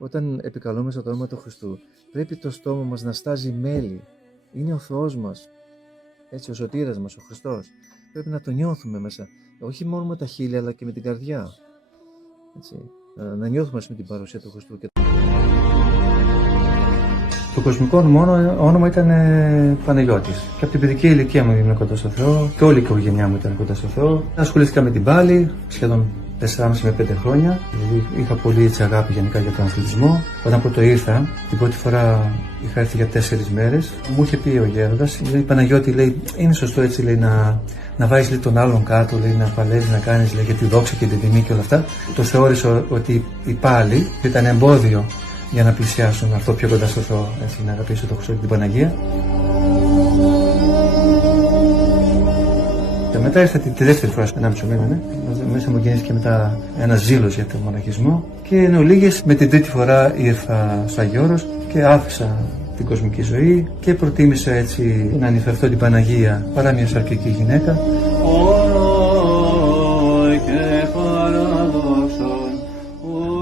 Όταν επικαλούμαστε το όνομα του Χριστού, πρέπει το στόμα μας να στάζει μέλι. Είναι ο Θεός μας, έτσι, ο σωτήρας μας, ο Χριστός. Πρέπει να το νιώθουμε μέσα, όχι μόνο με τα χείλη, αλλά και με την καρδιά. Έτσι, να νιώθουμε με την παρουσία του Χριστού. Το κοσμικό όνομα ήταν Παναγιώτης. Και από την παιδική ηλικία μου ήμουν κοντά στο Θεό και όλη η οικογένειά μου ήταν κοντά στο Θεό. Ασχολήθηκα με την πάλη σχεδόν 4,5 με 5 χρόνια. Δηλαδή είχα πολύ αγάπη γενικά για τον αθλητισμό. Όταν πρώτο ήρθα, την πρώτη φορά είχα έρθει για 4 μέρες. Μου είχε πει ο γέροντας, λέει, Παναγιώτη, λέει, είναι σωστό έτσι, λέει, να βάζεις τον άλλον κάτω, λέει, να παλεύεις, να κάνεις, λέει, για τη δόξα και την τιμή και όλα αυτά. Το θεώρησα ότι η πάλη ήταν εμπόδιο για να πλησιάσουν αυτό πιο κοντά στο Θεό, έτσι, να αγαπήσω τον Χριστό και την Παναγία. Και μετά ήρθα τη δεύτερη φορά, 1,5 μήνα, μέσα μου γεννήθηκε μετά ένα ζήλος για τον μοναχισμό και εν ολίγες με την τρίτη φορά ήρθα στο Άγιο Όρος και άφησα την κοσμική ζωή και προτίμησα έτσι να ανηφερθώ την Παναγία παρά μια σαρκική γυναίκα.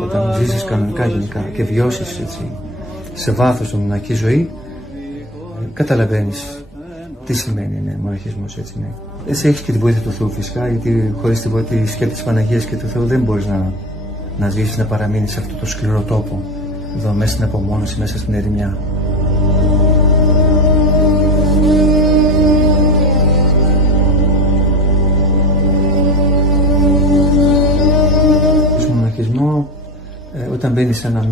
Όταν ζήσεις κανονικά γενικά και βιώσεις έτσι σε βάθος τη μοναχική ζωή, καταλαβαίνεις τι σημαίνει μοναχισμός, έτσι, ναι. Εσύ έχεις και τη βοήθεια του Θεού φυσικά, γιατί χωρίς τη σκέπη της Παναγίας και του Θεού δεν μπορείς να ζήσεις, να παραμείνεις σε αυτό το σκληρό τόπο, εδώ μέσα στην απομόνωση, μέσα στην ερημιά. Στο μοναχισμό, όταν μπαίνεις σε ένα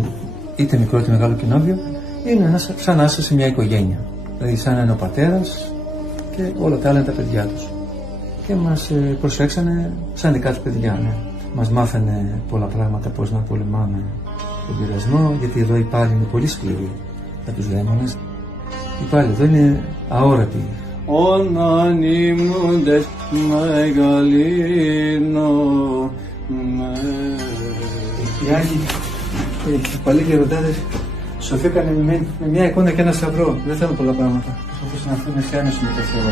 είτε μικρό είτε μεγάλο κοινόβιο, είναι σαν να είσαι σε μια οικογένεια. Δηλαδή σαν να είναι ο πατέρας και όλα τα άλλα είναι τα παιδιά τους. Και μας προσέξανε σαν δικά τους παιδιά, ναι. Μας μάθανε πολλά πράγματα, πώς να πολεμάμε τον πειρασμό, γιατί εδώ η πάλη είναι πολύ σκληρή για τους δαίμονες. Η πάλη εδώ είναι αόρατη. Όταν ύμνοντες μεγαλύνω Οι Άγιοι, οι παλιοί γεροντάδες σωθήκανε με μια εικόνα και ένα σταυρό. Δεν θέλουν πολλά πράγματα. Προσπαθούσαν να έρθουν σε ένωση με τον Θεό.